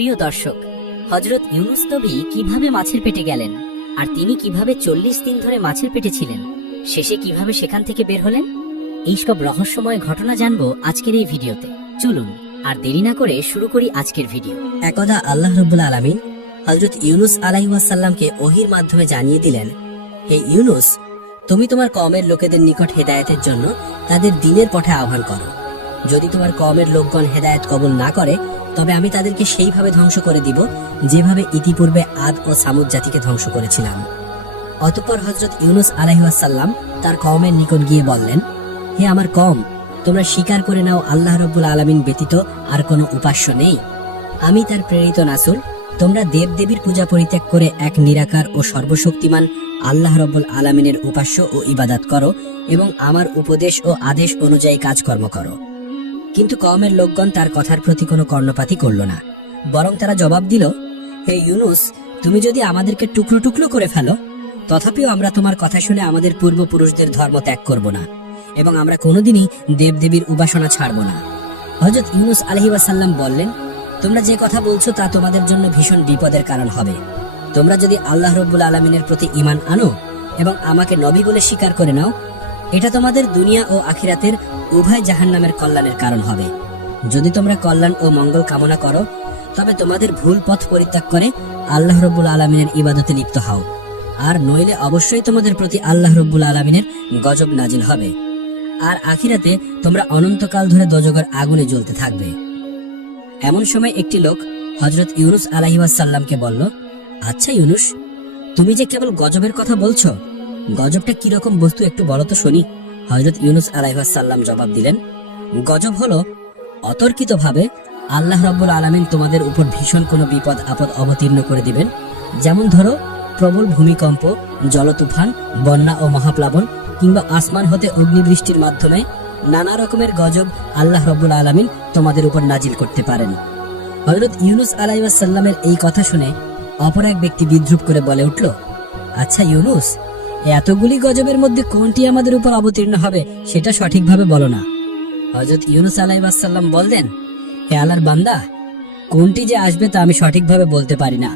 প্রিয় দর্শক হজরত ইউনুস নবী কীভাবে মাছের পেটে গেলেন? আর তিনি কীভাবে চল্লিশ দিন ধরে মাছের পেটে ছিলেন? শেষে কীভাবে সেখান থেকে বের হলেন? এই সব রহস্যময় ঘটনা জানব আজকের এই ভিডিওতে। চলুন, আর দেরি না করে শুরু করি আজকের ভিডিও। একদা আল্লাহ রব্বুল আলমিন হজরত ইউনুস আলাইসাল্লামকে ওহির মাধ্যমে জানিয়ে দিলেন, হে ইউনুস, তুমি তোমার কমের লোকেদের নিকট হেদায়তের জন্য তাদের দিনের পথে আহ্বান করো। যদি তোমার কমের লোকগণ হেদায়েত কবুল না করে তবে আমি তাদেরকে সেইভাবে ধ্বংস করে দিব যেভাবে ইতিপূর্বে আদ ও সামুদ জাতিকে ধ্বংস করেছিলাম। অতঃপর হজরত ইউনুস আলাইসাল্লাম তার কমের নিকট গিয়ে বললেন, হে আমার কম তোমরা স্বীকার করে নাও আল্লাহ রব্বুল আলমিন ব্যতীত আর কোনো উপাস্য নেই। আমি তার প্রেরিত নাসুল তোমরা দেবদেবীর পূজা পরিত্যাগ করে এক নিরাকার ও সর্বশক্তিমান আল্লাহ রব্বুল আলমিনের উপাস্য ও ইবাদাত করো এবং আমার উপদেশ ও আদেশ অনুযায়ী কাজকর্ম করো। কিন্তু কমের লোকগণ তার কথার প্রতি কোনো কর্ণপাতই করল না। বরং তারা জবাব দিল, হে ইউনুস, তুমি যদি আমাদেরকে টুকরো টুকরো করে ফেলো, তথাপিও আমরা তোমার কথা শুনে আমাদের পূর্বপুরুষদের ধর্ম ত্যাগ করব না এবং আমরা কোনোদিনই দেবদেবীর উপাসনা ছাড়ব না। হজরত ইউনুস আলহিবাসাল্লাম বললেন, তোমরা যে কথা বলছো তা তোমাদের জন্য ভীষণ বিপদের কারণ হবে। তোমরা যদি আল্লাহ রব্বুল আলমিনের প্রতি ইমান আনো এবং আমাকে নবী বলে স্বীকার করে নাও এটা তোমাদের দুনিয়া ও আখিরাতের উভয় জাহান্নামের কল্যাণের কারণ হবে। যদি তোমরা কল্যাণ ও মঙ্গল কামনা করো, তবে তোমাদের ভুল পথ পরিত্যাগ করে আল্লাহ রব্বুল আলমিনের ইবাদতে লিপ্ত হও। আর নইলে অবশ্যই তোমাদের প্রতি আল্লাহ রব্বুল আলমিনের গজব নাজিল হবে। আর আখিরাতে তোমরা অনন্তকাল ধরে দোজগের আগুনে জ্বলতে থাকবে। এমন সময় একটি লোক হজরত ইউনুস আলাহিসাল্লামকে বলল আচ্ছা ইউনুস, তুমি যে কেবল গজবের কথা বলছো গজবটা কীরকম বস্তু একটু বলো তো শুনি। হজরত ইউনুস আলাইহাসাল্লাম জবাব দিলেন, গজব হলো অতর্কিতভাবে আল্লাহ রব্বুল আলমিন তোমাদের উপর ভীষণ কোনো বিপদ, আপদ অবতীর্ণ করে দিবেন। যেমন ধরো, প্রবল ভূমিকম্প, জলতুফান, বন্যা ও মহাপ্লাবন, কিংবা আসমান হতে অগ্নিবৃষ্টির মাধ্যমে নানা রকমের গজব আল্লাহ রব্বুল আলমিন তোমাদের উপর নাজিল করতে পারেন। হজরত ইউনুস আলাইসাল্লামের এই কথা শুনে অপর এক ব্যক্তি বিদ্রুপ করে বলে উঠল আচ্ছা ইউনুস এতগুলি গজবের মধ্যে কোনটি আমাদের উপর অবতীর্ণ হবে, সেটা সঠিকভাবে বলো না। হজরত ইউনুস আলাইসাল্লাম বললেন হে আল্লাহর বান্দা, কোনটি যে আসবে তা আমি সঠিকভাবে বলতে পারি না।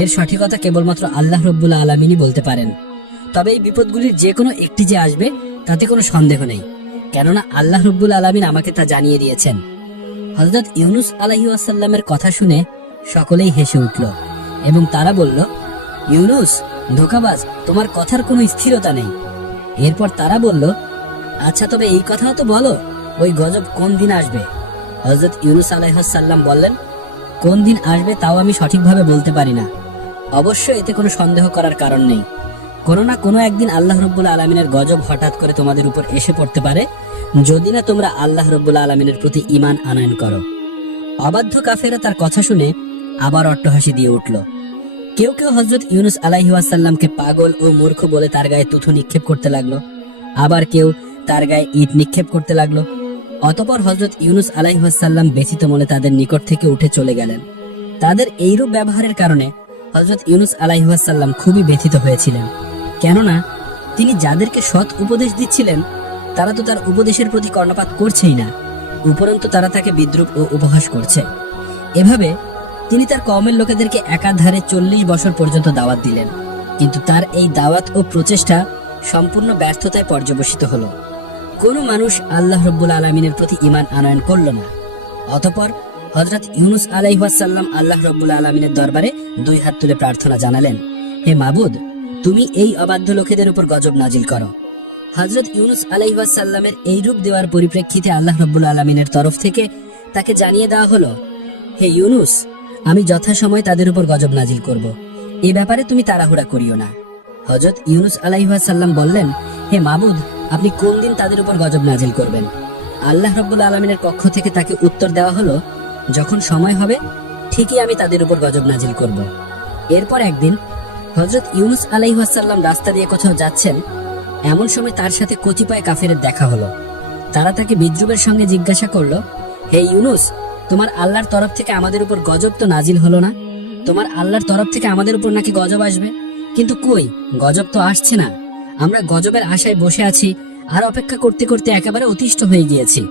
এর সঠিকতা কেবলমাত্র আল্লাহ রব্বুল্লা আলমিনই বলতে পারেন। তবে এই বিপদগুলির যে কোনো একটি যে আসবে, তাতে কোনো সন্দেহ নেই। কেননা আল্লাহ রব্বুল আলমিন আমাকে তা জানিয়ে দিয়েছেন। হজরত ইউনুস আলহি আসাল্লামের কথা শুনে সকলেই হেসে উঠল এবং তারা বলল, ইউনুস ধোকাবাজ, তোমার কথার কোনো স্থিরতা নেই। এরপর তারা বলল আচ্ছা তবে এই কথাও তো বলো, ওই গজব কোন দিন আসবে? হজরত ইউনুস আলাইহাল্লাম বললেন, কোন দিন আসবে তাও আমি সঠিকভাবে বলতে পারি না। অবশ্য এতে কোনো সন্দেহ করার কারণ নেই। কোনো না কোনো একদিন আল্লাহ রব্বুল আলমিনের গজব হঠাৎ করে তোমাদের উপর এসে পড়তে পারে, যদি না তোমরা আল্লাহ রব্বুল আলমিনের প্রতি ইমান আনয়ন করো। অবাধ্য কাফেরা তার কথা শুনে আবার অট্টহাসি দিয়ে উঠল। কেউ কেউ হজরত ইউনুস আলাইহাসাল্লামকে পাগল ও মূর্খ বলে তার গায়ে তুথু নিক্ষেপ করতে লাগল। আবার কেউ তার গায়ে ইট নিক্ষেপ করতে লাগল। অতপর হজরত ইউনুস আলাইহাসাল্লাম ব্যথিত মনে তাদের নিকট থেকে উঠে চলে গেলেন। তাদের এইরূপ ব্যবহারের কারণে হজরত ইউনুস আলাইহাসাল্লাম খুবই ব্যথিত হয়েছিলেন। কেননা তিনি যাদেরকে সৎ উপদেশ দিচ্ছিলেন, তারা তো তার উপদেশের প্রতি কর্ণপাত করছেই না, উপরন্তু তারা তাকে বিদ্রুপ ও উপহাস করছে। এভাবে তিনি তার কমের লোকেদেরকে একাধারে চল্লিশ বছর পর্যন্ত দাওয়াত দিলেন। কিন্তু তার এই দাওয়াত ও প্রচেষ্টা সম্পূর্ণ ব্যর্থতায় পর্যবসিত হলো। কোনো মানুষ আল্লাহ রব্বুল আলমিনের প্রতি ইমান আনয়ন করল না। অতপর হজরত ইউনুস আলাইহাসাল্লাম আল্লাহ রব্বুল আলমিনের দরবারে দুই হাত তুলে প্রার্থনা জানালেন, হে মাবুদ, তুমি এই অবাধ্য লোকেদের উপর গজব নাজিল করো। হজরত ইউনুস আলাইহাসাল্লামের এই রূপ দেওয়ার পরিপ্রেক্ষিতে আল্লাহ রব্বুল আলমিনের তরফ থেকে তাকে জানিয়ে দেওয়া হলো, হে ইউনুস আমি যথাসময় তাদের উপর গজব নাজিল করব। এ ব্যাপারে তুমি তাড়াহুড়া করিও না। হজরত ইউনুস আলাইহাসাল্লাম বললেন, হে মাবুদ, আপনি কোন দিন তাদের উপর গজব নাজিল করবেন? আল্লাহ রব্বুল আলমিনের পক্ষ থেকে তাকে উত্তর দেওয়া হলো, যখন সময় হবে, ঠিকই আমি তাদের উপর গজব নাজিল করব। এরপর একদিন হজরত ইউনুস আলাইহাসাল্লাম রাস্তা দিয়ে কোথাও যাচ্ছেন, এমন সময় তার সাথে কতিপয় কাফেরের দেখা হলো। তারা তাকে বিদ্রুপের সঙ্গে জিজ্ঞাসা করল, হে ইউনুস তোমার আল্লাহর তরফ থেকে আমাদের উপর গজব তো নাজিল হলো না? তোমার আল্লাহর তরফ থেকে আমাদের উপর নাকি গজব আসবে? কিন্তু কই? গজব তো আসছে না। আমরা গজবের আশায় বসে আছি আর অপেক্ষা করতে করতে একেবারে অতিষ্ঠ হয়ে গিয়েছি।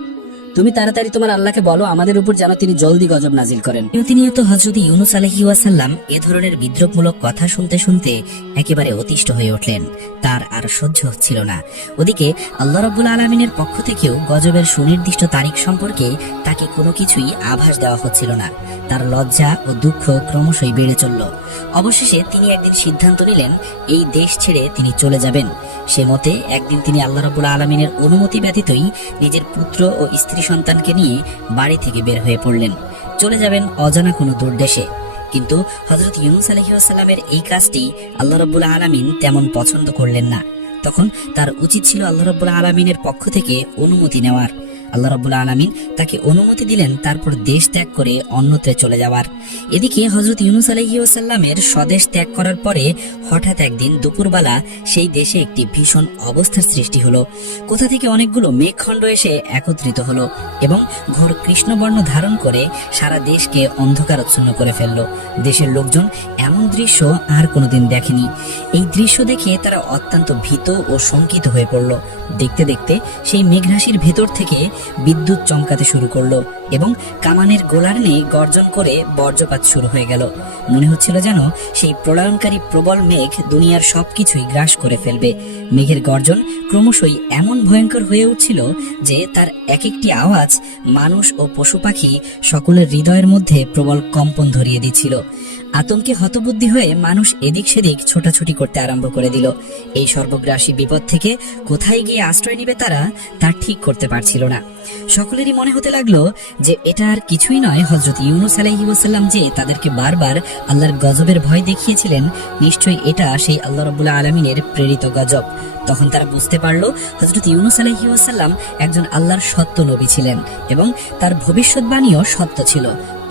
তুমি তাড়াতাড়ি তোমার আল্লাহকে বলো, আমাদের উপর যেন তিনি জলদি গজব নাজিল করেন। প্রতিনিয়ত হজরত ইউনুস আলহি ওয়াসাল্লাম এ ধরনের বিদ্রোহমূলক কথা শুনতে শুনতে একেবারে অতিষ্ঠ হয়ে উঠলেন। তার আর সহ্য হচ্ছিল না। ওদিকে আল্লাহ রব্বুল আলমিনের পক্ষ থেকেও গজবের সুনির্দিষ্ট তারিখ সম্পর্কে তাকে কোনো কিছুই আভাস দেওয়া হচ্ছিল না। তার লজ্জা ও দুঃখ ক্রমশই বেড়ে চলল। অবশেষে তিনি একদিন সিদ্ধান্ত নিলেন, এই দেশ ছেড়ে তিনি চলে যাবেন। সে মতে একদিন তিনি আল্লাহ রব্বুল আলমিনের অনুমতি ব্যতীতই নিজের পুত্র ও স্ত্রী সন্তানকে নিয়ে বাড়ি থেকে বের হয়ে পড়লেন। চলে যাবেন অজানা কোনো দুর্দেশে দেশে। কিন্তু হজরত ইউনুস আলহিউসাল্লামের এই কাজটি আল্লাহ রব্বুল আলমিন তেমন পছন্দ করলেন না। তখন তার উচিত ছিল আল্লাহ রব্বুল আলমিনের পক্ষ থেকে অনুমতি নেওয়ার। আল্লাহ রব্বুল আলমিন তাকে অনুমতি দিলেন তারপর দেশ ত্যাগ করে অন্যত্রে চলে যাওয়ার। এদিকে হজরত ইউনুস আলহিউসাল্লামের স্বদেশ ত্যাগ করার পরে হঠাৎ একদিন দুপুরবেলা সেই দেশে একটি ভীষণ অবস্থার সৃষ্টি হলো। কোথা থেকে অনেকগুলো মেঘখণ্ড এসে একত্রিত হলো এবং ঘোর কৃষ্ণবর্ণ ধারণ করে সারা দেশকে অন্ধকারচ্ছন্ন করে ফেলল। দেশের লোকজন এমন দৃশ্য আর কোনোদিন দেখেনি। এই দৃশ্য দেখে তারা অত্যন্ত ভীত ও শঙ্কিত হয়ে পড়ল। দেখতে দেখতে সেই মেঘরাশির ভেতর থেকে বিদ্যুৎ চমকাতে শুরু করল এবং কামানের গোলার নিয়ে গর্জন করে বর্জ্যপাত শুরু হয়ে গেল। মনে হচ্ছিল যেন সেই প্রলয়নকারী প্রবল মেঘ দুনিয়ার সবকিছুই গ্রাস করে ফেলবে। মেঘের গর্জন ক্রমশই এমন ভয়ঙ্কর হয়ে উঠছিল যে তার এক একটি আওয়াজ মানুষ ও পশু পাখি সকলের হৃদয়ের মধ্যে প্রবল কম্পন ধরিয়ে দিচ্ছিল। আতঙ্কে হতবুদ্ধি হয়ে মানুষ এদিক সেদিক ছোটাছুটি করতে আরম্ভ করে দিল। এই সর্বগ্রাসী বিপদ থেকে কোথায় গিয়ে আশ্রয় নিবে তারা, তা ঠিক করতে পারছিল না। সকলেরই মনে হতে লাগল যে এটা আর কিছুই নয় হজরত ইউনুস আলাইহি ওয়াসাল্লাম যে তাদেরকে বারবার আল্লাহর গজবের ভয় দেখিয়েছিলেন, নিশ্চয়ই এটা সেই আল্লাহ রবুল্লাহ আলমিনের প্রেরিত গজব। তখন তারা বুঝতে পারল হজরত ইউনুস আলাইহি ওয়াসাল্লাম একজন আল্লাহর সত্য নবী ছিলেন এবং তার ভবিষ্যৎবাণীও সত্য ছিল।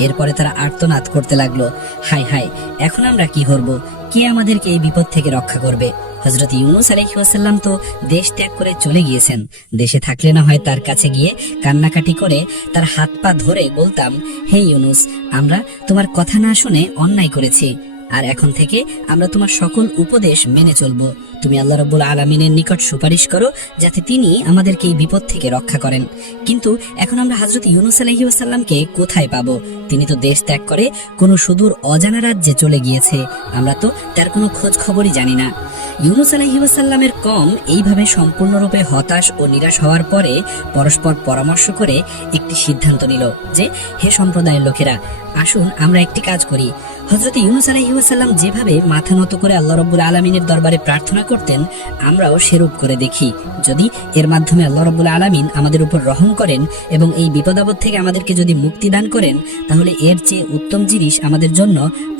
এরপরে তারা আর্তনাদ করতে লাগল। হাই হাই, এখন আমরা কি করব? কে আমাদেরকে এই বিপদ থেকে রক্ষা করবে? হজরত ইউনুস আলহিহাসাল্লাম তো দেশ ত্যাগ করে চলে গিয়েছেন। দেশে থাকলে না হয় তার কাছে গিয়ে কান্নাকাটি করে তার হাত পা ধরে বলতাম, হে ইউনুস, আমরা তোমার কথা না শুনে অন্যায় করেছি, আর এখন থেকে আমরা তোমার সকল উপদেশ মেনে চলবো। তুমি আল্লাহ রব্বুল আলমিনের নিকট সুপারিশ করো যাতে তিনি আমাদেরকে এই বিপদ থেকে রক্ষা করেন। কিন্তু এখন আমরা হজরত ইউনুস আলহি ওসাল্লামকে কোথায় পাবো? তিনি তো দেশ ত্যাগ করে কোনো সুদূর অজানা রাজ্যে চলে গিয়েছে। আমরা তো তার কোনো খোঁজ খবরই জানি না। ইউনুস আলহি ওসাল্লামের কম এইভাবে সম্পূর্ণরূপে হতাশ ও নিরাশ হওয়ার পরে পরস্পর পরামর্শ করে একটি সিদ্ধান্ত নিল যে, হে সম্প্রদায়ের লোকেরা, আসুন আমরা একটি কাজ করি। হজরত ইউনুস আলহিউসাল্লাম যেভাবে মাথা নত করে আল্লাহ রব্বুল আলমিনের দরবারে প্রার্থনা করতেন, আমরাও সেরূপ করে দেখি। যদি এর মাধ্যমে আল্লাহ রব্বুল আলমিন আমাদের উপর রহম করেন এবং এই বিপদাবদ থেকে আমাদেরকে যদি মুক্তি দান করেন, তাহলে এর চেয়ে উত্তম জিনিস আমাদের জন্য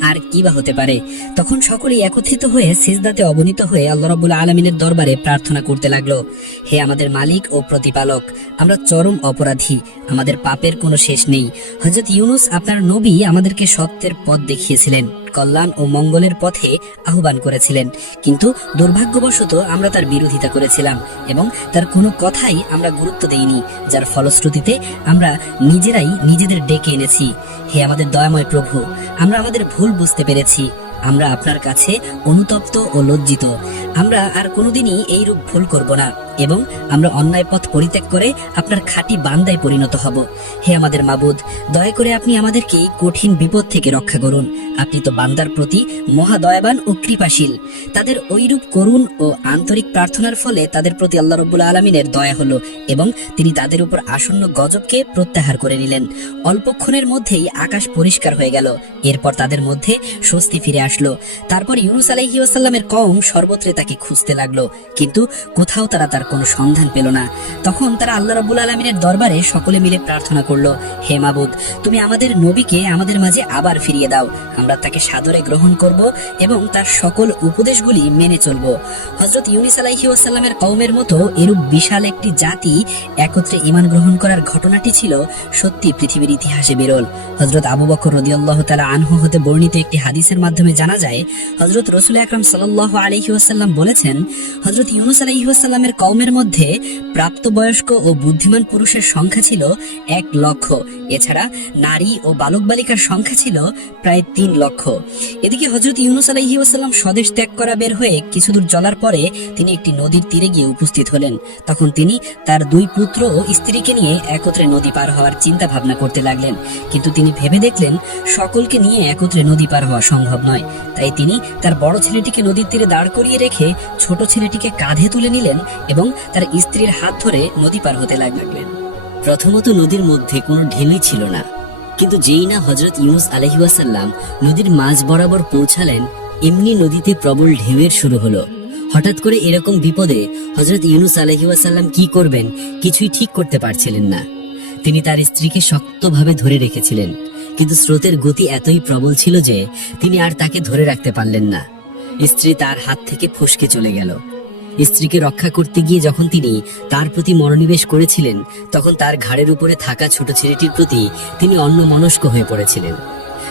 আর কি বা হতে পারে? তখন সকলেই একত্রিত হয়ে সিজদাতে অবনীত হয়ে আল্লাহ রব্বুল আলমিনের দরবারে প্রার্থনা করতে লাগল, হে আমাদের মালিক ও প্রতিপালক, আমরা চরম অপরাধী, আমাদের পাপের কোনো শেষ নেই। হজরত ইউনুস আপনার নবী আমাদেরকে সত্যের পথ দেখিয়েছিলেন। কল্যাণ ও মঙ্গলের পথে আহ্বান করেছিলেন। কিন্তু দুর্ভাগ্যবশত আমরা তার বিরোধিতা করেছিলাম এবং তার কোনো কথাই আমরা গুরুত্ব দেইনি, যার ফলশ্রুতিতে আমরা নিজেরাই নিজেদের ডেকে এনেছি। হে আমাদের দয়াময় প্রভু, আমরা আমাদের ভুল বুঝতে পেরেছি। আমরা আপনার কাছে অনুতপ্ত ও লজ্জিত। আমরা আর কোনোদিনই এইরূপ ভুল করব না। এবং আমরা অন্যায় পথ পরিত্যাগ করে আপনার খাঁটি বান্দায় পরিণত হব। হে আমাদের মাবুদ, দয়া করে আপনি আমাদেরকে এই কঠিন বিপদ থেকে রক্ষা করুন। আপনি তো বান্দার প্রতি মহা দয়াবান ও কৃপাশীল। তাদের ওইরূপ করুণ ও আন্তরিক প্রার্থনার ফলে তাদের প্রতি আল্লাহ রব্বুল আলমিনের দয়া হলো এবং তিনি তাদের উপর আসন্ন গজবকে প্রত্যাহার করে নিলেন। অল্পক্ষণের মধ্যেই আকাশ পরিষ্কার হয়ে গেল। এরপর তাদের মধ্যে স্বস্তি ফিরে আসলো। তারপর ইউনুস আলাইহি ওয়াসাল্লামের কম সর্বত্রে তাকে খুঁজতে লাগল। কিন্তু কোথাও তারা তার কোনো সন্ধান পেল না। তখন তারা আল্লাহ রাব্বুল আলমিনের দরবারে সকলে মিলে প্রার্থনা করল, হে মাবুদ, তুমি আমাদের নবীকে আমাদের মাঝে আবার ফিরিয়ে দাও। আমরা তাকে সাদরে গ্রহণ করব এবং তার সকল উপদেশগুলি মেনে চলব। হজরত ইউনিস আলাইহি ওয়াসাল্লামের কওমের মতো এরূপ বিশাল একটি জাতি একত্রে ইমান গ্রহণ করার ঘটনাটি ছিল সত্যি পৃথিবীর ইতিহাসে বিরল। হজরত আবু বকর রদিয়াল্লাহ তালা আনহু হতে বর্ণিত একটি হাদিসের মাধ্যমে জানা যায় হজরত রসুল আকরাম সাল্লাহ আলহিউসাল্লাম বলেছেন হজরত ইউনুস আলহিউসাল্লামের কওমের মধ্যে প্রাপ্তবয়স্ক ও বুদ্ধিমান পুরুষের সংখ্যা ছিল এক লক্ষ। এছাড়া নারী ও বালক বালিকার সংখ্যা ছিল প্রায় তিন লক্ষ। এদিকে হজরত ইউনুস আলহিউসাল্লাম স্বদেশ ত্যাগ করা বের হয়ে কিছু দূর চলার পরে তিনি একটি নদীর তীরে গিয়ে উপস্থিত হলেন। তখন তিনি তার দুই পুত্র ও স্ত্রীকে নিয়ে একত্রে নদী পার হওয়ার চিন্তা ভাবনা করতে লাগলেন। কিন্তু তিনি ভেবে দেখলেন, সকলকে নিয়ে একত্রে নদী পার হওয়া সম্ভব নয়। তাই তিনি তার বড় ছেলেটিকে নদীর তীরে দাঁড় করিয়ে রেখে ছোট ছেলেটিকে কাঁধে তুলে নিলেন এবং তার স্ত্রীর হাত ধরে নদী পার হতে লাগলেন। প্রথমত নদীর মধ্যে কোনো ঢেউই ছিল না। কিন্তু যেই না হজরত ইউনুস আলহিউসাল্লাম নদীর মাঝ বরাবর পৌঁছালেন, এমনি নদীতে প্রবল ঢেউয়ের শুরু হলো। হঠাৎ করে এরকম বিপদে হজরত ইউনুস আলহিউসাল্লাম কি করবেন কিছুই ঠিক করতে পারছিলেন না। তিনি তার স্ত্রীকে শক্তভাবে ধরে রেখেছিলেন, কিন্তু স্রোতের গতি এতই প্রবল ছিল যে তিনি আর তাকে ধরে রাখতে পারলেন না। স্ত্রী তার হাত থেকে ফসকে চলে গেল। স্ত্রীকে রক্ষা করতে গিয়ে যখন তিনি তার প্রতি মনোনিবেশ করেছিলেন, তখন তার ঘাড়ের উপরে থাকা ছোট ছেলেটির প্রতি তিনি অন্য মনস্ক হয়ে পড়েছিলেন।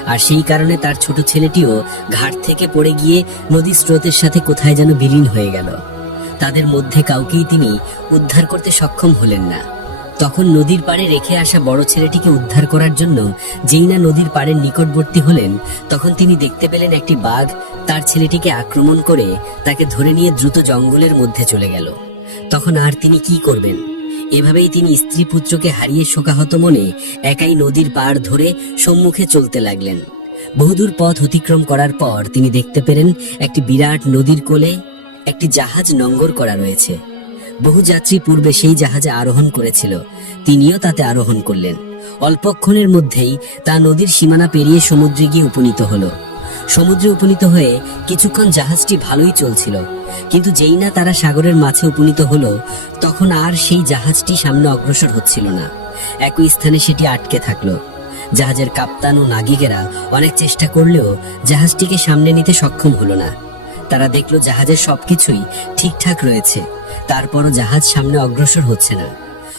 আর সেই কারণে তার ছোট ছেলেটিও ঘাট থেকে পড়ে গিয়ে নদীর স্রোতের সাথে কোথায় যেন বিলীন হয়ে গেল। তাদের মধ্যে কাউকেই তিনি উদ্ধার করতে সক্ষম হলেন না। তখন নদীর পাড়ে রেখে আসা বড় ছেলেটিকে উদ্ধার করার জন্য যেই না নদীর পাড়ের নিকটবর্তী হলেন, তখন তিনি দেখতে পেলেন একটি বাঘ। তার ছেলেটিকে আক্রমণ করে তাকে ধরে নিয়ে দ্রুত জঙ্গলের মধ্যে চলে গেল। তখন আর তিনি কি করবেন? এভাবেই তিনি স্ত্রী পুত্রকে হারিয়ে শোকাহত মনে একাই নদীর পাড় ধরে সম্মুখে চলতে লাগলেন। বহুদূর পথ অতিক্রম করার পর তিনি দেখতে পেলেন একটি বিরাট নদীর কোলে একটি জাহাজ নঙ্গর করা রয়েছে। বহু যাত্রী পূর্বে সেই জাহাজে আরোহণ করেছিল। তিনিও তাতে আরোহণ করলেন। অল্পক্ষণের মধ্যেই তা নদীর সীমানা পেরিয়ে সমুদ্রে গিয়ে উপনীত হলো। সমুদ্রে উপনীত হয়ে কিছুক্ষণ জাহাজটি ভালোই চলছিল। কিন্তু যেই না তারা সাগরের মাঝে উপনীত হলো, তখন আর সেই জাহাজটি সামনে অগ্রসর হচ্ছিল না। একই স্থানে সেটি আটকে থাকল। জাহাজের কাপ্তান ও নাগিকেরা অনেক চেষ্টা করলেও জাহাজটিকে সামনে নিতে সক্ষম হলো না। তারা দেখল জাহাজের সবকিছুই ঠিকঠাক রয়েছে। তারপরও জাহাজ সামনে অগ্রসর হচ্ছে না।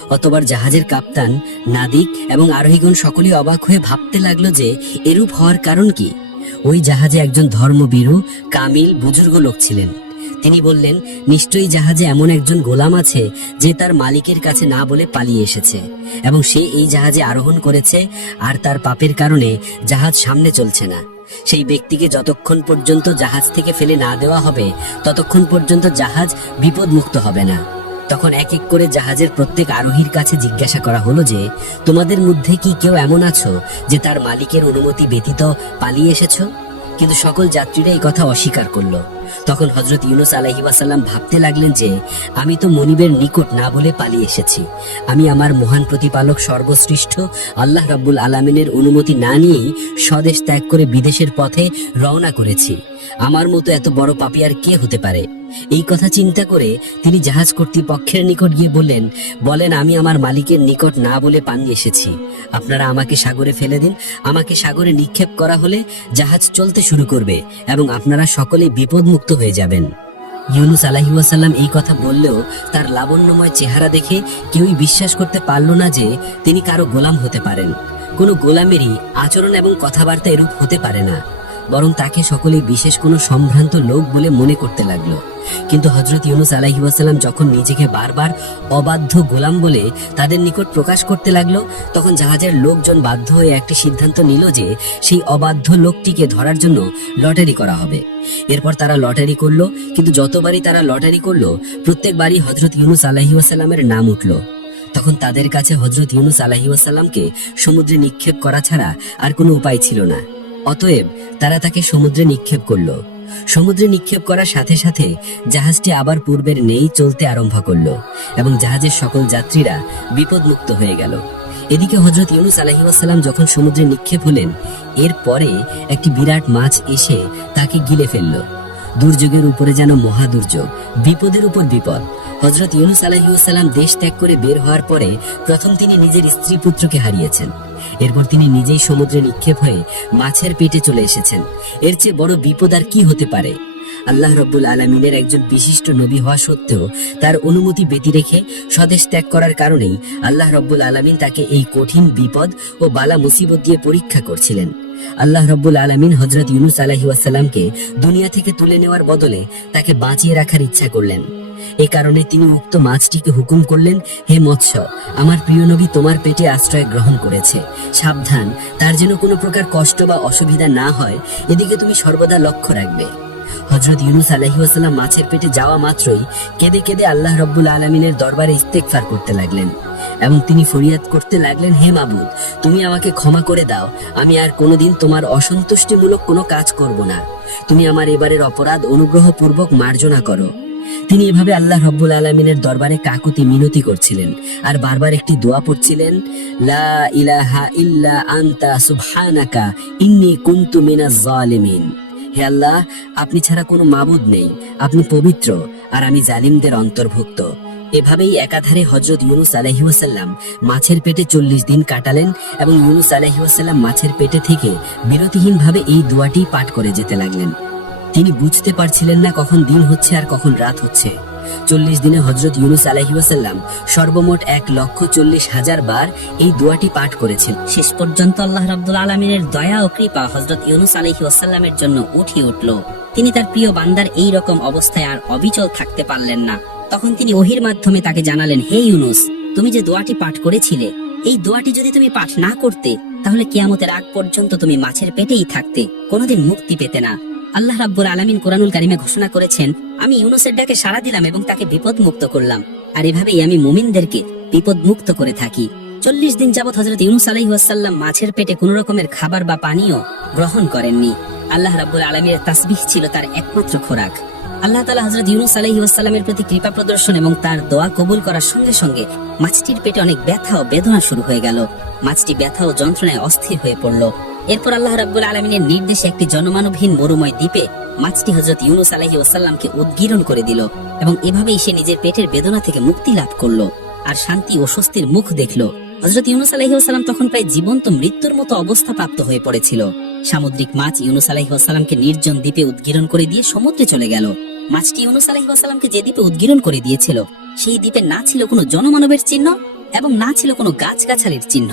অতবার জাহাজের কাপ্তান, নাদিক এবং আরোহীগণ সকলেই অবাক হয়ে ভাবতে লাগল যে এরূপ হওয়ার কারণ কি? ওই জাহাজে একজন ধর্মবীরু, কামিল, বুজুর্গ লোক ছিলেন। তিনি বললেন, নিশ্চয়ই জাহাজে এমন একজন গোলাম আছে যে তার মালিকের কাছে না বলে পালিয়ে এসেছে এবং সে এই জাহাজে আরোহণ করেছে আর তার পাপের কারণে জাহাজ সামনে চলছে না। সেই ব্যক্তিকে যতক্ষণ পর্যন্ত জাহাজ থেকে ফেলে না দেওয়া হবে, ততক্ষণ পর্যন্ত জাহাজ বিপদমুক্ত হবে না। তখন এক এক করে জাহাজের প্রত্যেক আরোহীর কাছে জিজ্ঞাসা করা হলো যে, তোমাদের মধ্যে কি কেউ এমন আছো যে তার মালিকের অনুমতি ব্যতীত পালিয়ে এসেছ? কিন্তু সকল যাত্রীরা এই কথা অস্বীকার করল। তখন হজরত ইউনুস আলাহি ওয়াসাল্লাম ভাবতে লাগলেন যে, আমি তো মনিবের নিকট না বলে পালিয়ে এসেছি। আমি আমার মহান প্রতিপালক সর্বশ্রেষ্ঠ, আল্লাহ রাব্বুল আলামিনের অনুমতি না নিয়েই স্বদেশ ত্যাগ করে বিদেশের পথে রওনা করেছি। আমার মতো এত বড় পাপী আর কে হতে পারে? এই কথা চিন্তা করে তিনি জাহাজ কর্তৃপক্ষের নিকট গিয়ে বললেন, বলেন, আমি আমার মালিকের নিকট না বলে পানি এসেছি। আপনারা আমাকে সাগরে ফেলে দিন। আমাকে সাগরে নিক্ষেপ করা হলে জাহাজ চলতে শুরু করবে এবং আপনারা সকলে বিপদমুক্ত হয়ে যাবেন। ইউনুস আলাহি ওয়াসাল্লাম এই কথা বললেও তার লাবণ্যময় চেহারা দেখে কেউই বিশ্বাস করতে পারল না যে তিনি কারও গোলাম হতে পারেন। কোনো গোলামেরই আচরণ এবং কথাবার্তা এরূপ হতে পারে না। বরং তাকে সকলেই বিশেষ কোনো সম্ভ্রান্ত লোক বলে মনে করতে লাগল। কিন্তু হজরত ইউনুস আলাহি ওয়াসাল্লাম যখন নিজেকে বারবার অবাধ্য গোলাম বলে তাদের নিকট প্রকাশ করতে লাগল, তখন জাহাজের লোকজন বাধ্য হয়ে একটি সিদ্ধান্ত নিল যে সেই অবাধ্য লোকটিকে ধরার জন্য লটারি করা হবে। এরপর তারা লটারি করল, কিন্তু যতবারই তারা লটারি করল, প্রত্যেকবারই হজরত ইউনুস আলাহি ওয়াসাল্লামের নাম উঠল। তখন তাদের কাছে হজরত ইউনুস আলাহি ওয়াসাল্লামকে সমুদ্রে নিক্ষেপ করা ছাড়া আর কোনো উপায় ছিল না। অতএব তারা তাকে সমুদ্রে নিক্ষেপ করল। সমুদ্রে নিক্ষেপ করার সাথে সাথে জাহাজটি আবার পূর্বের নেই চলতে আরম্ভ করল এবং জাহাজের সকল যাত্রীরা বিপদমুক্ত হয়ে গেল। এদিকে হজরত ইউনুস আলহিউসালাম যখন সমুদ্রে নিক্ষেপ হলেন, এরপরে একটি বিরাট মাছ এসে তাকে গিলে ফেলল। দুর্যোগের উপরে যেন মহা দুর্যোগ বিপদের উপর বিপদ। হজরত ইউনুস আলহিউসালাম দেশ ত্যাগ করে বের হওয়ার পরে প্রথম তিনি নিজের স্ত্রী পুত্রকে হারিয়েছেন। এরপর তিনি নিজেই সমুদ্রে নিক্ষেপ হয়ে মাছের পেটে চলে এসেছেন। এর চেয়ে বড় বিপদ আর কি হতে পারে? আল্লাহ রব্বুল আলমিনের একজন বিশিষ্ট নবী হওয়া সত্ত্বেও তার অনুমতি ব্যতি রেখে স্বদেশ ত্যাগ করার কারণেই আল্লাহ রব্বুল আলমিন তাকে এই কঠিন বিপদ ও বালা মুসিবত দিয়ে পরীক্ষা করছিলেন। আল্লাহ রব্বুল আলমিন হজরত ইউনুস আলাহি ওয়াসাল্লামকে দুনিয়া থেকে তুলে নেওয়ার বদলে তাকে বাঁচিয়ে রাখার ইচ্ছা করলেন। এ কারণে তিনি উক্ত মাছটিকে হুকুম করলেন, হে মৎস্য, আমার প্রিয় নবী তোমার পেটে আশ্রয় গ্রহণ করেছে। সাবধান, তার যেন কোনো প্রকার কষ্ট বা অসুবিধা না হয়, এদিকে তুমি সর্বদা লক্ষ্য রাখবে। হজরত ইউনুস আলাহি ওয়াসাল্লাম মাছের পেটে যাওয়া মাত্রই কেঁদে কেঁদে আল্লাহ রব্বুল আলমিনের দরবারে ইস্তেকফার করতে লাগলেন এবং তিনি ফরিয়াদ করতে লাগলেন, হে মাবুদ, তুমি আমাকে ক্ষমা করে দাও, আমি আর কোনোদিন তোমার অসন্তুষ্টিমূলক কোনো কাজ করব না। তুমি আমার এবারের অপরাধ অনুগ্রহপূর্বক মার্জনা করো। তিনি এভাবে আল্লাহ রব্বুল আলমিনের দরবারে কাকুতি মিনতি করছিলেন। আর বারবার একটি দোয়া পড়ছিলেন, লা ইলাহা ইল্লা আনতা সুবহানাকা ইন্নী কুনতু মিনাজ জালিমিন। হে আল্লাহ, আপনি ছাড়া কোনো মাবুদ নেই, আপনি পবিত্র, আর আমি জালিমদের অন্তর্ভুক্ত। এভাবেই একাধারে হজরত ইউনুস আলহিউসাল্লাম মাছের পেটে চল্লিশ দিন কাটালেন এবং ইউনুস আলহিউসাল্লাম মাছের পেটে থেকে বিরতিহীনভাবে এই দোয়াটি পাঠ করে যেতে লাগলেন। তিনি বুঝতে পারছিলেন না কখন দিন হচ্ছে আর কখন রাত হচ্ছে। চল্লিশ দিনে হজরত ইউনুস আলহিউসাল্লাম সর্বমোট এক লক্ষ চল্লিশ হাজার বার এই দোয়াটি পাঠ করেছিল শেষ পর্যন্ত আল্লাহ রাব্দুল আলমিনের দয়া ও কৃপা হজরত ইউনুস আলহি ওয়াসাল্লামের জন্য উঠে উঠল। তিনি তার প্রিয় বান্দার এই রকম অবস্থায় আর অবিচল থাকতে পারলেন না। তখন তিনি ওহির মাধ্যমে তাকে জানালেন, হে ইউনুস, তুমি যে দোয়াটি পাঠ করেছিলে, এই দোয়াটি যদি তুমি পাঠ না করতে, তাহলে কিয়ামতের আগ পর্যন্ত তুমি মাছের পেটেই থাকতে, কোনোদিন মুক্তি পেতে না। আল্লাহ রাব্বুল আলামিন কোরআনুল কারিমে ঘোষণা করেছেন, আমি ইউনুসের ডাকে সাড়া দিলাম এবং তাকে বিপদ মুক্ত করলাম। আর এভাবেই আমি মুমিনদেরকে বিপদ মুক্ত করে থাকি। চল্লিশ দিন যাবৎ হজরত ইউনুস আলাহি ওয়াসাল্লাম মাছের পেটে কোন রকমের খাবার বা পানীয় গ্রহণ করেননি। আল্লাহ রাব্বুল আলমীর তাসবিহ ছিল তার একমাত্র খোরাক। আল্লাহ তালা হজরত ইউনুস আলাহি প্রতি কৃপা প্রদর্শন এবং তার দোয়া কবুল করার সঙ্গে সঙ্গে মাছটির পেটে অনেক ব্যথা ও বেদনা শুরু হয়ে গেল। মাছটি ব্যথা ও যন্ত্রণায় অস্থির হয়ে পড়ল। এরপর আল্লাহ রাব্বুল আলমিনের নির্দেশে একটি জনমানবহীন মরুময় দ্বীপে মাছটি হজরত ইউনুস আলাহি ওয়াসাল্লামকে উদ্গীরণ করে দিল এবং এভাবেই সে নিজের পেটের বেদনা থেকে মুক্তি লাভ করল আর শান্তি ও স্বস্তির মুখ দেখল। হজরত ইউনুস আলাহিসাল্লাম তখন প্রায় জীবন্ত মৃত্যুর মতো অবস্থা প্রাপ্ত হয়ে পড়েছিল। সামুদ্রিক মাছ ইউনুস আলাহিসাল্লামকে নির্জন দ্বীপে উদ্গীরণ করে দিয়ে সমুদ্রে চলে গেল। মাছটি ইউনুস আলাহিসাল্লামকে যে দ্বীপে উদ্গীরণ করে দিয়েছিল, সেই দ্বীপে না ছিল কোনো জনমানবের চিহ্ন এবং না ছিল কোনো গাছগাছালির চিহ্ন।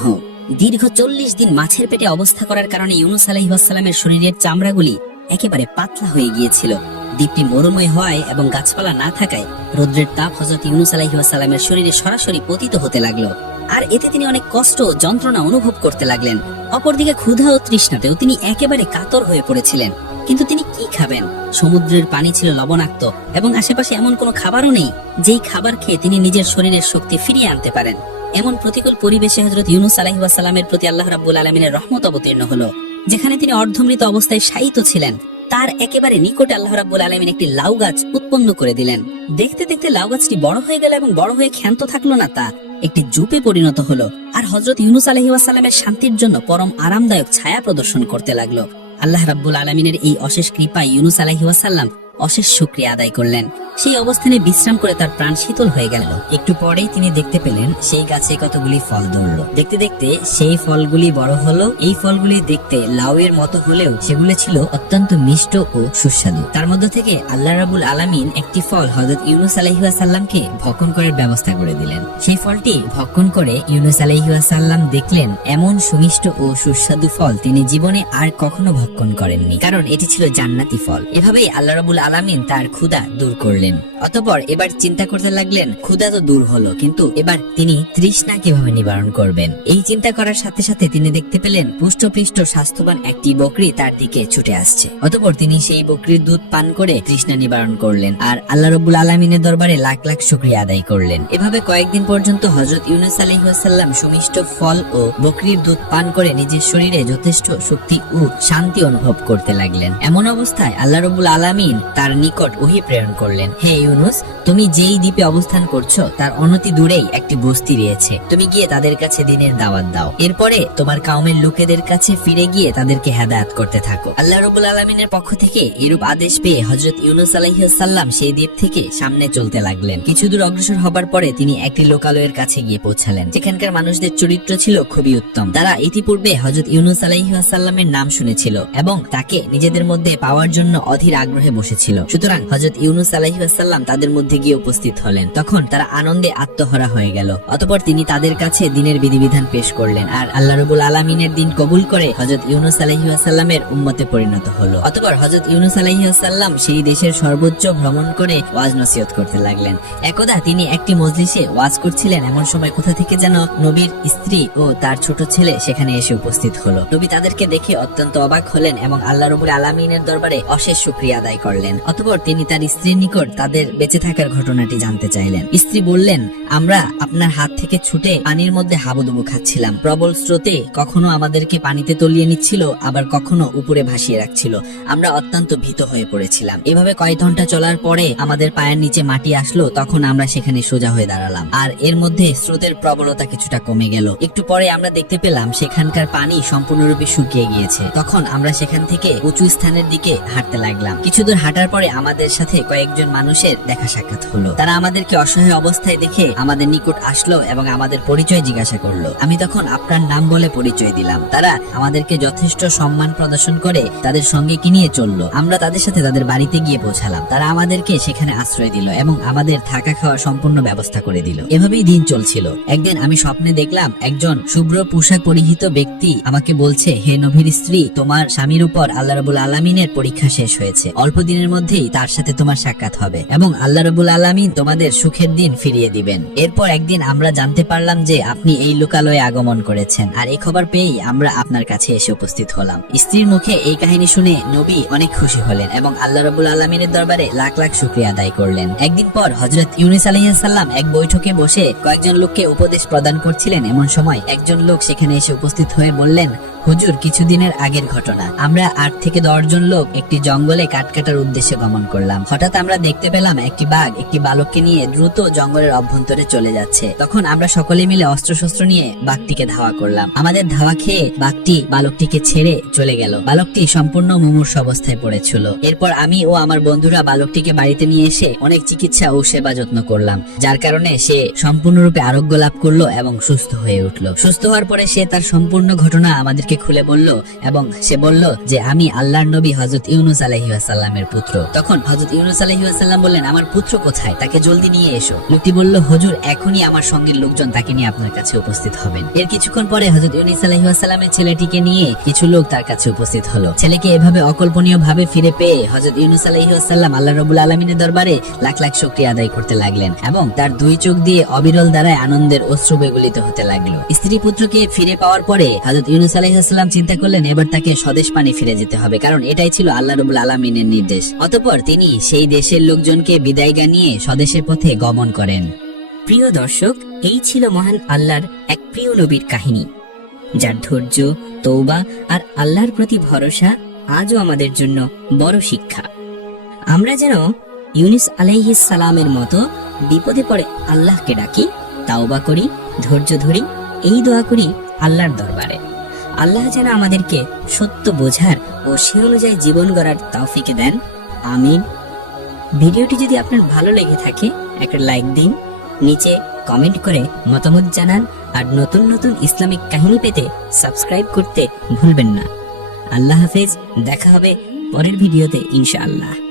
দীর্ঘ চল্লিশ দিন মাছের পেটে অবস্থা করার কারণে ইউনুস আলাহিসাল্লামের শরীরের চামড়াগুলি একেবারে পাতলা হয়ে গিয়েছিল। দ্বীপটি মরুময় হওয়ায় এবং গাছপালা না থাকায় রৌদ্রের তাপ হজরত ইউনুস আলাহিসাল্লামের শরীরে সরাসরি পতিত হতে লাগল। আর এতে তিনি অনেক কষ্ট যন্ত্রণা অনুভব করতে লাগলেন। অপরদিকে ক্ষুধা ও তৃষ্ণাতেও তিনি একেবারে কাতর হয়ে পড়েছিলেন। কিন্তু তিনি কি খাবেন? সমুদ্রের পানি ছিল লবণাক্ত এবং আশেপাশে এমন কোনো খাবারও নেই যেই খাবার খেয়ে তিনি নিজের শরীরের শক্তি ফিরিয়ে আনতে পারেন। এমন প্রতিকূল পরিবেশে হজরত ইউনুস আলাহিসাল্লামের প্রতি আল্লাহ রাব্বুল আলমিনের রহমত অবতীর্ণ হলো। যেখানে তিনি অর্ধমৃত অবস্থায় শায়িত ছিলেন। তার একেবারে নিকটে আল্লাহ রাব্বুল আলমিন একটি লাউ গাছ উৎপন্ন করে দিলেন। দেখতে দেখতে লাউ গাছটি বড় হয়ে গেল এবং বড় হয়ে ক্ষান্ত থাকল না তা একটি জুপে পরিণত হলো। আর হজরত ইউনুস আলহি শান্তির জন্য পরম আরামদায়ক ছায়া প্রদর্শন করতে লাগল। আল্লাহ রাব্বুল আলমিনের এই অশেষ কৃপায় ইউনুস আলহি ওয়াসাল্লাম অশেষ শুক্রিয়া আদায় করলেন। সেই অবস্থানে বিশ্রাম করে তার প্রাণ শীতল হয়ে গেল। একটু পরেই তিনি দেখতে পেলেন, সেই গাছে কতগুলি ফল ধরলো। দেখতে দেখতে সেই ফলগুলি বড় হলো। এই ফলগুলি দেখতে লাউয়ের মতো হলেও সেগুলো ছিল অত্যন্ত মিষ্ট ও সুস্বাদু। তার মধ্য থেকে আল্লাহ রাবুল আলামিন একটি ফল হজরত ইউনুস আলহিহাসাল্লামকে ভক্ষণ করার ব্যবস্থা করে দিলেন। সেই ফলটি ভক্ষণ করে ইউনুস আলহিহাসাল্লাম দেখলেন, এমন সুমিষ্ট ও সুস্বাদু ফল তিনি জীবনে আর কখনো ভক্ষণ করেননি। কারণ এটি ছিল জান্নাতি ফল। এভাবেই আল্লাহ রাবুল আলামিন তার ক্ষুধা দূর করলেন। অতপর এবার চিন্তা করতে লাগলেন, ক্ষুধা তো দূর হলো, কিন্তু এবার তিনি তৃষ্ণা কীভাবে নিবারণ করবেন? এই চিন্তা করার সাথে সাথে তিনি দেখতে পেলেন পুষ্টপৃষ্ট স্বাস্থ্যবান একটি বকরি তার দিকে ছুটে আসছে। অতপর তিনি সেই বকরির দুধ পান করে তৃষ্ণা নিবারণ করলেন আর আল্লাহ রবুল আলমিনের দরবারে লাখ লাখ শুক্রিয়া আদায় করলেন। এভাবে কয়েকদিন পর্যন্ত হজরত ইউনুস আলহিহাসাল্লাম সুমিষ্ট ফল ও বকরির দুধ পান করে নিজের শরীরে যথেষ্ট শক্তি ও শান্তি অনুভব করতে লাগলেন। এমন অবস্থায় আল্লাহ রবুল আলামিন তার নিকট ওহি প্রেরণ করলেন। হে ইউনুস, তুমি যেই দ্বীপে অবস্থান করছ, তার অনতি দূরেই একটি বস্তি রয়েছে। তুমি গিয়ে তাদের কাছে দিনের দাওয়াত দাও। এরপরে তোমার কাউমের লোকেদের কাছে ফিরে গিয়ে তাদেরকে হেদায়াত করতে থাকো। আল্লাহ রবুল আলমিনের পক্ষ থেকে এরূপ আদেশ পেয়ে হজরত ইউনুস আলাইসাল্লাম সেই দ্বীপ থেকে সামনে চলতে লাগলেন। কিছু দূর অগ্রসর হবার পরে তিনি একটি লোকালয়ের কাছে গিয়ে পৌঁছালেন। যেখানকার মানুষদের চরিত্র ছিল খুবই উত্তম। তারা ইতিপূর্বে হজরত ইউনুস আলাইসাল্লামের নাম শুনেছিল এবং তাকে নিজেদের মধ্যে পাওয়ার জন্য অধীর আগ্রহে বসেছিল। সুতরাং হজরত ইউনুস আলাইহি আলাইহাল্লাম তাদের মধ্যে গিয়ে উপস্থিত হলেন। তখন তারা আনন্দে আত্মহরা হয়ে গেল। অতপর তিনি তাদের কাছে দিনের বিধিবিধান পেশ করলেন আর আল্লাহ রবুল আলমিনের দিন কবুল করে হজরত ইউনুস আলাইহাল্লামের উম্মতে পরিণত হলো। অতপর হজরত ইউনুস আলাইহাল্লাম সেই দেশের সর্বোচ্চ ভ্রমণ করে ওয়াজ নসিহত করতে লাগলেন। একদা তিনি একটি মজলিসে ওয়াজ করছিলেন এমন সময় কোথা থেকে যেন নবীর স্ত্রী ও তার ছোট ছেলে সেখানে এসে উপস্থিত হলো। নবী তাদেরকে দেখে অত্যন্ত অবাক হলেন এবং আল্লাহ রবুল আলমিনের দরবারে অশেষ শুক্রিয়া আদায় করলেন। অতপর তিনি তার স্ত্রীর নিকট তাদের বেঁচে থাকার ঘটনাটি জানতে চাইলেন। স্ত্রী বললেন, আমরা আপনার হাত থেকে ছুটে পানির মধ্যে হাবুডুবু খাচ্ছিলাম। প্রবল স্রোতে কখনো আমাদেরকে পানিতে তলিয়ে নিচ্ছিল, আবার কখনো উপরে ভাসিয়ে রাখছিল। আমরা অত্যন্ত ভীত হয়ে পড়েছিলাম। এভাবে কয়েক ঘণ্টা চলার পরে আমাদের পায়ের নিচে মাটি আসলো, তখন আমরা সেখানে সোজা হয়ে দাঁড়ালাম। আর এর মধ্যে স্রোতের প্রবলতা কিছুটা কমে গেল। একটু পরে আমরা দেখতে পেলাম, সেখানকার পানি সম্পূর্ণরূপে শুকিয়ে গিয়েছে। তখন আমরা সেখান থেকে উঁচু স্থানের দিকে হাঁটতে লাগলাম। কিছু দূর হাঁটার পরে আমাদের সাথে কয়েকজন মানুষের দেখা সাক্ষাৎ হলো। তারা আমাদেরকে অসহায় অবস্থায় দেখে আমাদের নিকট আসলো এবং আমাদের পরিচয় জিজ্ঞাসা করল। আমি তখন আপনার নাম বলে পরিচয় দিলাম। তারা আমাদেরকে যথেষ্ট সম্মান প্রদর্শন করে তাদের সঙ্গে কি নিয়ে চলল, আমরা তাদের সাথে তাদের বাড়িতে গিয়ে পৌঁছালাম। তারা আমাদেরকে সেখানে আশ্রয় দিল এবং আমাদের থাকা খাওয়া সম্পূর্ণ ব্যবস্থা করে দিল। এভাবেই দিন চলছিল। একদিন আমি স্বপ্নে দেখলাম একজন শুভ্র পোশাক পরিহিত ব্যক্তি আমাকে বলছে, হে নভীর স্ত্রী, তোমার স্বামীর উপর আল্লাহ রবুল আলমিনের পরীক্ষা শেষ হয়েছে। অল্প দিনের মধ্যেই তার সাথে তোমার সাক্ষাৎ হবে এবং আল্লাহ রবুল আলমিন তোমাদের সুখের দিন ফিরিয়ে দিবেন। এরপর একদিন আমরা জানতে পারলাম যে আপনি এই লোকালয়ে আগমন করেছেন, আর এই খবর পেয়েই আমরা আপনার কাছে এসে উপস্থিত হলাম। স্ত্রীর মুখে এই কাহিনী শুনে নবী অনেক খুশি হলেন এবং আল্লাহ রবুল আলমিনের দরবারে লাখ লাখ শুক্রিয়া আদায় করলেন। একদিন পর হজরত ইউনিস আলাইসাল্লাম এক বৈঠকে বসে কয়েকজন লোককে উপদেশ প্রদান করছিলেন। এমন সময় একজন লোক সেখানে এসে উপস্থিত হয়ে বললেন হুজুর, কিছুদিনের আগের ঘটনা। আমরা আট থেকে দশজন লোক একটি জঙ্গলে কাঠ কাটার উদ্দেশ্যে গমন করলাম। হঠাৎ আমরা দেখতে পেলাম একটি বাঘ একটি বালককে নিয়ে দ্রুত জঙ্গলের অভ্যন্তরে চলে যাচ্ছে। তখন আমরা সকলে মিলে অস্ত্রশস্ত্র নিয়ে বাঘটিকে ধাওয়া করলাম। আমাদের ধাওয়া খেয়ে বাঘটি বালকটিকে ছেড়ে চলে গেল। বালকটি সম্পূর্ণ মুমূর্ষ অবস্থায় পড়েছিল। এরপর আমি ও আমার বন্ধুরা বালকটিকে বাড়িতে নিয়ে এসে অনেক চিকিৎসা ও সেবা যত্ন করলাম, যার কারণে সে সম্পূর্ণরূপে আরোগ্য লাভ করল এবং সুস্থ হয়ে উঠল। সুস্থ হওয়ার পরে সে তার সম্পূর্ণ ঘটনা আমাদেরকে খুলে বলল, এবং সে বলল যে, আমি আল্লাহর নবী হজরত ইউনুস আলহি আসাল্লামের পুত্র। তখন হজরত ইউনুস আলহি আসাল্লাম বললেন, আমার পুত্র কোথায়? তাকে জলদি নিয়ে এসো। লোকটি বলল, হুজুর, এখনই আমার সঙ্গের লোকজন তাকে নিয়ে আপনার কাছে উপস্থিত হবেন। এর কিছুক্ষণ পরে হজরত ইউনুস আলহি আসাল্লামের ছেলেটিকে নিয়ে কিছু লোক তার কাছে উপস্থিত হলো। ছেলেকে এভাবে অকল্পনীয় ভাবে ফিরে পেয়ে হজরত ইউনুস আলহি আসাল্লাম আল্লাহ রবুল আলমিনের দরবারে লাখ লাখ শুক্রিয়া আদায় করতে লাগলেন এবং তার দুই চোখ দিয়ে অবিরল দ্বারায় আনন্দের অশ্রু বেগুলিত হতে লাগল। স্ত্রী পুত্রকে ফিরে পাওয়ার পরে হজরত ইউনুস আলাইহাল্লাম চিন্তা করলেন, এবার তাকে স্বদেশ পানি ফিরে যেতে হবে, কারণ এটাই ছিল আল্লাহ রবুল আলমিনের নির্দেশ। অতপর তিনি সেই দেশের লোকজনকে বিদায় জানিয়ে স্বদেশের পথে গমন করেন। প্রিয় দর্শক, এই ছিল মহান আল্লাহর এক প্রিয় নবীর কাহিনী। যার ধৈর্য তৌবা আর আল্লাহর প্রতি ভরসা আজও আমাদের জন্য বড় শিক্ষা। আমরা যেন ইউনিস আলাইহিস সালামের মতো বিপদে পড়ে আল্লাহকে ডাকি, তাওবা করি, ধৈর্য ধরি, এই দোয়া করি আল্লাহর দরবারে। আল্লাহ যেন আমাদেরকে সত্য বোঝার ও সে অনুযায়ী জীবন গড়ার তৌফিকে দেন। আমিন। ভিডিওটি যদি আপনার ভালো লেগে থাকে, একটা লাইক দিন, নিচে কমেন্ট করে মতামত জানান, আর নতুন নতুন ইসলামিক কাহিনী পেতে সাবস্ক্রাইব করতে ভুলবেন না। আল্লাহ হাফেজ, দেখা হবে পরের ভিডিওতে, ইনশাআল্লাহ।